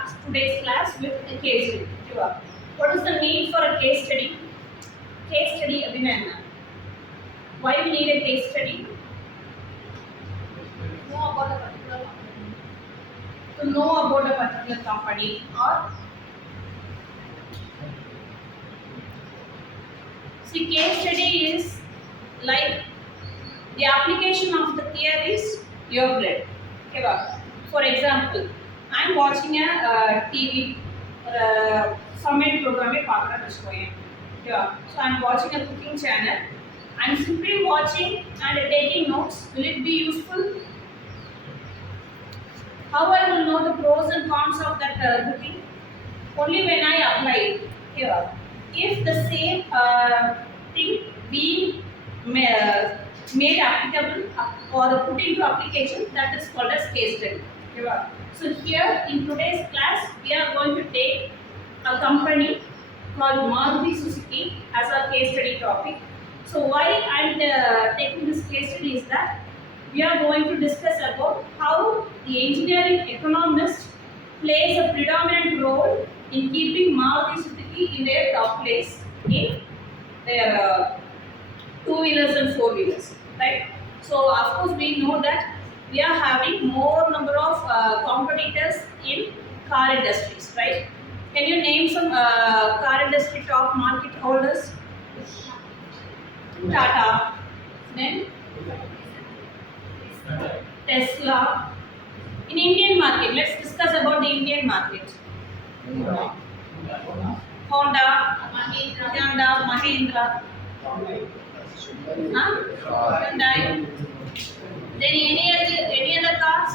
start today's class with a case study. What is the need for a case study? Case study அப்படினா என்ன? Why we need a case study? Know about a particular company. To know about a particular company or see, case study is like the application of the theories you have read. Okay, for example, I am watching a TV summit program பார்க்கறேன்னு வெச்சுக்கோங்க. Okay, so I am watching a cooking channel. I am simply watching and taking notes. Will it be useful? How I will know the pros and cons of that cooking? Only when I apply it. Here, if the same thing being made applicable or put into application, that is called as case study. Okay. So here in today's class, we are going to take a company called Maruti Suzuki as our case study topic. So why I am taking this case study is that we are going to discuss about how the engineering economist plays a predominant role in keeping Maruti Suzuki in their top place in their two-wheelers and four-wheelers, right? So of course we know that we are having more number of competitors in car industries, right? Can you name some car industry top market holders? Tata, then Tesla. In Indian market, let's discuss about the Indian market. Honda, Mahindra. Hyundai. Then any other cars?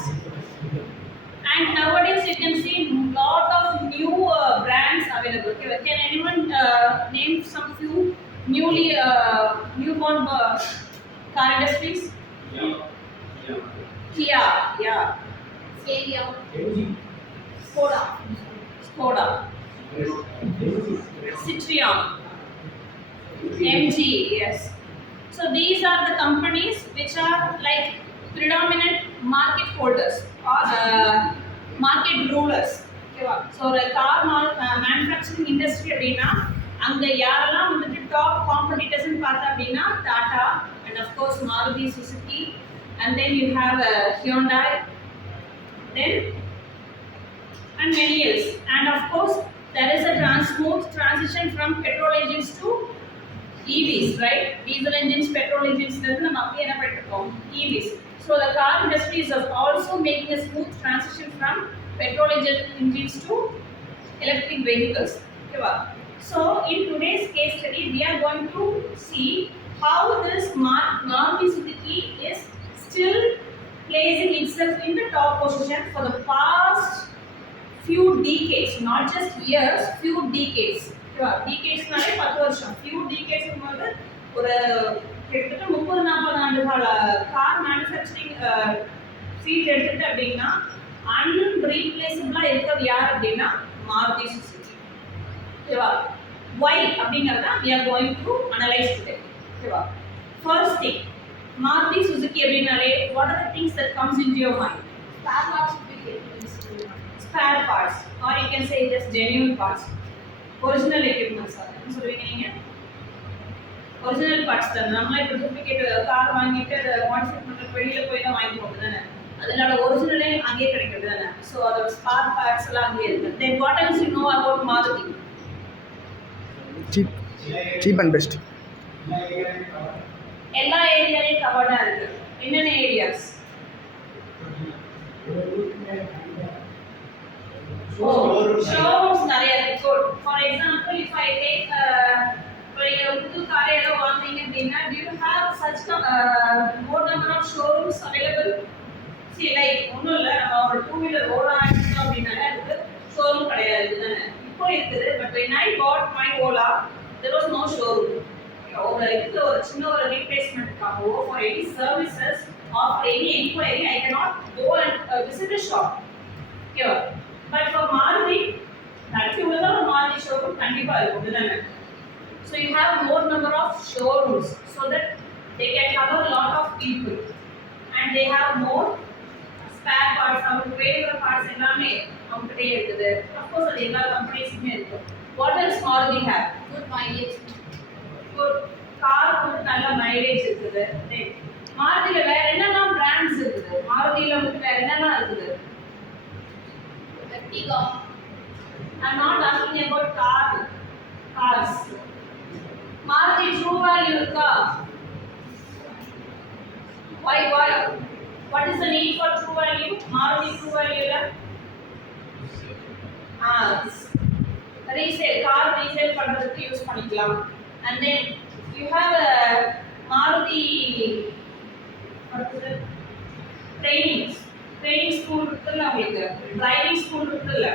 And nowadays you can see lot of new brands available. Can anyone name some few newborn car industries? Kia, yeah. Skoda. Citroen. MG, yes. So these are the companies which are like predominant market holders or market rulers. So the car manufacturing industry அப்படினா அங்க யாரெல்லாம் வந்து top competitors ன்னு பார்த்தா அப்படினா Tata and of course Maruti Suzuki, and then you have Hyundai, then and many else. And of course there is a smooth transition from petrol engines to EVs, right? Diesel engines, petrol engines, நம்ம அப்படியே என்ன பண்ணிட்டோம்? EVs. So the car industry is also making a smooth transition from petrol engines to electric vehicles. Okay, so in today's case study, we are going to see how this Maruti Suzuki is still placing itself in the top position for the past few decades, not just years, few decades. Decades-நாலே 10 வருஷம். Few decades-ங்கிறது ஒரு கிட்டத்தட்ட 30-40 ஆண்டுகால car manufacturing field எடுத்துட்டு அப்படின்னா அன்ரீப்ளேசபிளா இருக்கிறது யார் அப்படின்னா மாருதி சுசுகி. ஓகேவா? Why அப்படிங்கறத we are going to analyze today. ஓகேவா? First thing, Maruti Suzuki அப்படினாலே what are the things that comes into your mind? Spare parts, or you can say just genuine parts. Original equipments என்ன சொல்றீங்க நீங்க? Original parts தான். நம்ம இப்ப duplicate car வாங்கிட்டு மாடிஃபை பண்ற வெளியில போய் தான் வாங்கி போறது தானே. அதனால ஒரிஜினலே அங்கேயே கிடைக்குது தானே. சோ அதோட ஸ்பேர் பார்ட்ஸ் எல்லாம் அங்கேயே இருக்கு. Then what else you know about Maruti? Cheap and best. எல்லா ஏரியாலயும் கவர்டா இருக்கு. என்னென்ன ஏரியாஸ்? Showrooms நிறைய இருக்கு. For example, if I take புது கார் ஏதோ வாங்குறீங்க அப்படின்னா, do you have such more number of showrooms available? See, like ஒன்றும் இல்லை, நம்ம ஒரு டூ வீலர் ஓலா ஆகிட்டோம் அப்படின்னாலே அதுக்கு ஷோரூம் கிடையாது தானே. இப்போ இருக்குது, but when I bought my Ola, there was no showroom. ஒரு சின்ன ஒரு ரீப்ளேஸ்மெண்ட்காகவோ for any services or for any inquiry, I cannot go and visit a shop. Okay, but for Maruti, that you will have a Maruti showroom kandipa irukku thana. So you have more number of showrooms so that they can cover a lot of people, and they have more spare parts அவங்களுக்கு வேணுங்கிற பார்ட்ஸ் எல்லாமே அவங்ககிட்டயே இருக்குது. அஃப்கோர்ஸ் அது எல்லா கம்பெனிஸுமே இருக்கும். What else Maruti have? Good mileage. Good car வந்து நல்ல மைலேஜ் இருக்குது. மாருதியில வேற என்னெல்லாம் பிராண்ட்ஸ் இருக்குது? மாருதியில வந்து வேற என்னெல்லாம் இருக்குது? Ertiga. I'm not asking about cars. Maruti True Value இருக்கா? Why? What is the need for True Value? Maruti True Value ல resale car resale பண்றதுக்கு யூஸ் பண்ணிக்கலாம். And then you have a Maruti training school இருக்குல்ல, உங்களுக்கு driving school இருக்குல்ல.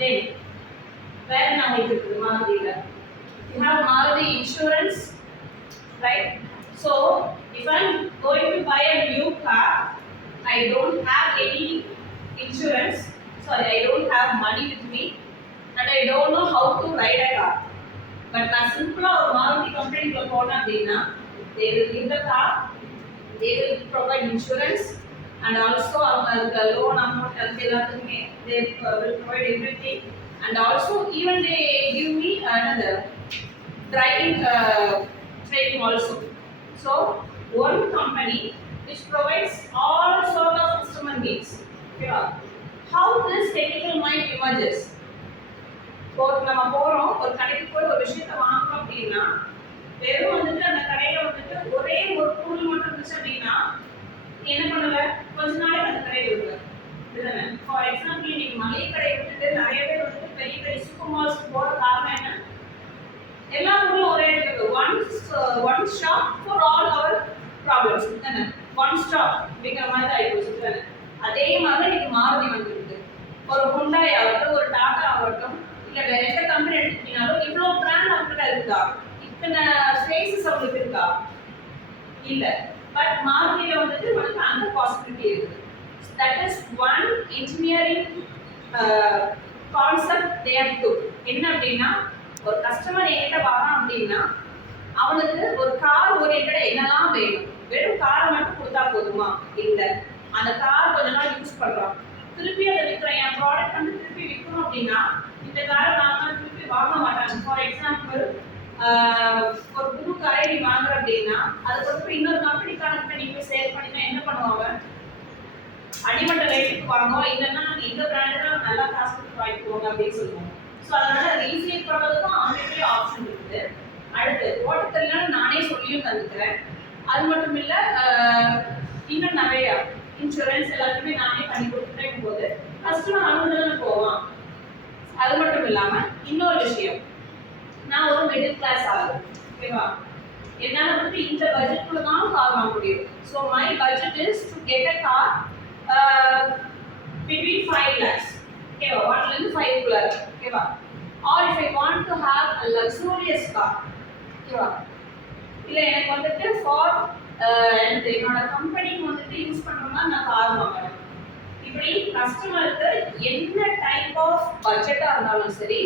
Then வேற என்ன உங்களுக்கு இருக்கு மாருதியில? You have Maruti insurance, right? So if I'm going to buy a new car, I don't have any insurance. Sorry, I don't have money with me and I don't know how to ride a car. But நான் சிம்பிளா ஒரு மாருதி கம்பெனிக்குள்ள போனா அப்படின்னா they will give the car, they will provide insurance and also the loan amount and எல்லாத்துக்குமே they will provide everything, and also even they give me another driving training also. So one company which provides all sort of customer needs. Okay, how this technical mind emerges? நம்ம போறோம் ஒரு கடைக்கு போய் ஒரு விஷயத்தை வாங்கணும் அப்படின்னா வெறும் வந்துட்டு அந்த கடையில வந்துட்டு ஒரே ஒரு பொருள் மட்டும் இருந்துச்சு அப்படின்னா என்ன பண்ணுவ? கொஞ்ச நாளைக்கு அந்த கடையில் விடுவ. இதுதானே? ஃபார் எக்ஸாம்பிள் இன்னைக்கு மளிகை கடை விட்டுட்டு நிறைய பேர் வந்துட்டு பெரிய பெரிய சூப்பர் மால்ஸ்க்கு போற காரணம் என்ன? எல்லா பொருளும் ஒரே இடத்துல one shop for all our problems. தானே? ஒன் ஸ்டாப் அப்படிங்கிற மாதிரி ஆயிடுச்சு. தானே? அதே மாதிரி இன்னைக்கு மாருதி வந்துருக்கு. ஒரு ஹுண்டாய் ஆகட்டும், ஒரு டாடா ஆகட்டும், இல்ல வேற எந்த கம்பெனி எடுத்துக்கிட்டாலும் இவ்வளவு பிராண்ட் அவங்ககிட்ட இருக்கா? இத்தனை ஸ்பேசஸ் அவங்களுக்கு இருக்கா? இல்ல. பட் மாருதியில வந்துட்டு உங்களுக்கு அந்த பாசிபிலிட்டி இருக்குது. That is one engineering concept they have to. என்ன அப்படின்னா ஒரு கஸ்டமர் என்கிட்ட வரான் அப்படின்னா அவனுக்கு ஒரு கார் ஓரியன்டா என்னெல்லாம் வேணும்? வெறும் காரை மட்டும் கொடுத்தா போதுமா? இல்லை. அந்த கார் கொஞ்ச நாள் யூஸ் பண்றான், திருப்பி அதை விற்கிறேன், என் ப்ராடக்ட் வந்து திருப்பி விற்கணும் அப்படின்னா இந்த காரை வாங்கினா திருப்பி வாங்க மாட்டாங்க. ஃபார் எக்ஸாம்பிள் ஒரு புது காரை நீ வாங்குற அப்படின்னா அதை கொடுத்து இன்னொரு கம்பெனிக்காரங்க நீ போய் சேல் பண்ணினா என்ன பண்ணுவாங்க? அடிமட்ட ரேட்டுக்கு வாங்குவோம், இல்லைன்னா நாங்கள் இந்த பிராண்டு தான் நல்லா காசு கொடுத்து வாங்கிக்குவோங்க அப்படின்னு சொல்லுவோம். ஸோ அதனால ரீசேல் பண்ணுறதுக்கும் ஆன்லைன்லேயே ஆப்ஷன் இருக்குது. அடுத்து ஓட்டத்தில் நானே சொல்லியும் தந்துக்கிறேன். அது மட்டும் இல்லை, இன்னும் நிறைய இன்சூரன்ஸ் எல்லாத்தையுமே நானே பண்ணி கொடுத்துட்டேன் போது கஸ்டமர் அனுமதின்னு போவான். அது மட்டும் இல்லாமல் இன்னொரு விஷயம், நான் ஒரு மிடில் கிளாஸ் ஆகுது. ஓகேவா? என்னால் வந்து இந்த பட்ஜெட்குள்ள தான் கார் வாங்க முடியும். So my budget is to get a car between 5 lakhs. ஓகேவா? 1 ல இருந்து 5 குள்ள. ஓகேவா? or if I want to have a luxurious car. ஓகேவா? இல்ல எனக்கு வந்துட்டு ஃபார் என்னோட கம்பெனிக்கு வந்துட்டு யூஸ் பண்றோம்னா நான் கார் வாங்குறேன். இப்படி கஸ்டமருக்கு என்ன டைப் ஆஃப் பட்ஜெட்டா இருந்தாலும் சரி,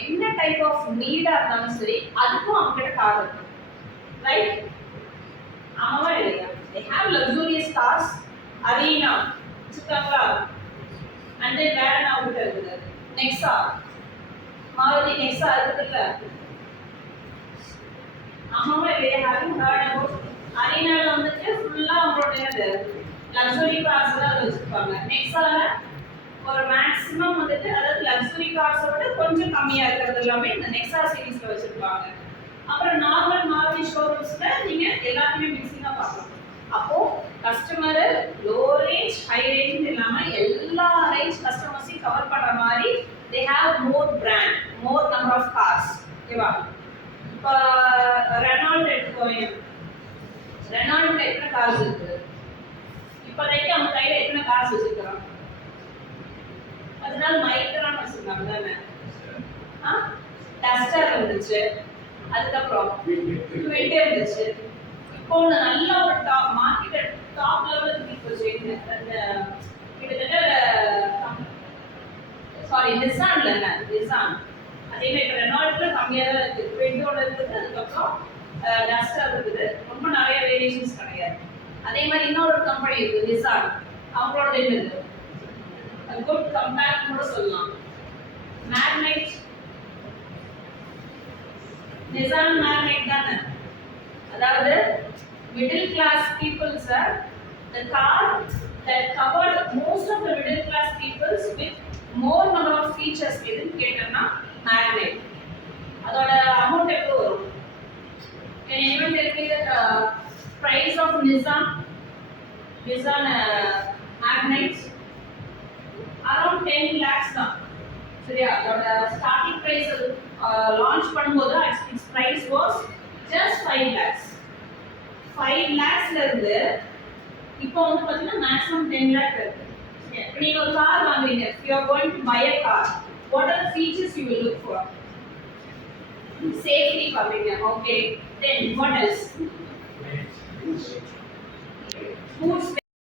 என்ன டைப் ஆஃப் நீடா இருந்தாலும் சரி, அதுக்கும் அவங்க கிட்ட கார் இருக்கு. ரைட்? ஆமாவா இல்லையா? they have luxurious cars. Arena வச்சுருக்காங்களா? அண்ட் தென் வேற என்ன அவங்ககிட்ட இருக்குது? நெக்ஸா, மாருதி நெக்ஸா இருக்குதுல்ல? ஆமாவா இல்லையா? ஹேவிங் ஹர்ட் அபவுட் அரீனால வந்துட்டு ஃபுல்லா அவங்களோட லக்ஸுரி கார்ஸ் தான் வச்சிருப்பாங்க. நெக்ஸால ஒரு மேக்ஸிமம் வந்துட்டு அதாவது லக்ஸுரி கார்ஸை விட கொஞ்சம் கம்மியா இருக்கிறது எல்லாமே இந்த நெக்ஸா சீரீஸ்ல வச்சிருப்பாங்க. அப்புறம் நார்மல் மாருதி ஷோரூம்ஸ்ல நீங்க எல்லாத்தையுமே மிக்சிங்கா பார்க்கலாம். அப்போ customer low range high range இல்லாம எல்லா ரேஞ்ச் கஸ்டமர்ஸையும் கவர் பண்ற மாதிரி they have more brand, more number of cars. ஓகேவா? இப்போ ரெனால்ட் எடுத்துக்கோங்க. ரெனால்ட்ல எத்தனை கார்ஸ் இருக்கு? இப்போதைக்கு அவங்க கையில எத்தனை கார்ஸ் வச்சிருக்காங்க? அதனால மைக்ரான் வச்சிருக்காங்க தானே? டஸ்டர் இருந்துச்சு, அதுக்கப்புறம் ட்விட்டே இருந்துச்சு. இப்போ நல்ல ஒரு டாப் மார்க்கெட் டாப் லெவலுக்கு இப்போ அந்த கிட்டத்தட்ட சாரி நிசான்ல என்ன நிசான் அதே மாதிரி இப்போ ரெனால்ட்ல கம்மியாக தான் இருக்குது. ட்விட்டோட இருக்குது, அதுக்கப்புறம் டஸ்டர் இருக்குது. ரொம்ப நிறைய வேரியேஷன்ஸ் கிடையாது. அதே மாதிரி இன்னொரு கம்பெனி இருக்குது நிசான். அவங்களோட என்னது குட் கம்பேர் கூட சொல்லலாம். மேக்னைட் நிசான் மேக்னைட் தானே, அதாவது middle class people sir, the car that covered most of the middle class peoples with more number of features எதுன்னு கேட்டோம்னா மேக்னைட். அதோட அமௌண்ட் எவ்வளோ வரும்? Can anyone tell me the price of Nissan Magnite? Around 10 lakhs தான். சரியா? அதோட ஸ்டார்டிங் பிரைஸ் லான்ச் பண்ணும்போது its price was just 5 lakhs. 5 lakhsல இருந்து இப்போ வந்து பாத்தீங்கன்னா maximum 10 lakh இருக்கு. நீங்க ஒரு கார் வாங்குறீங்க, if you are going to buy a car, what are the features you will look for? Safety பாப்பீங்க, okay. Then what else? Boot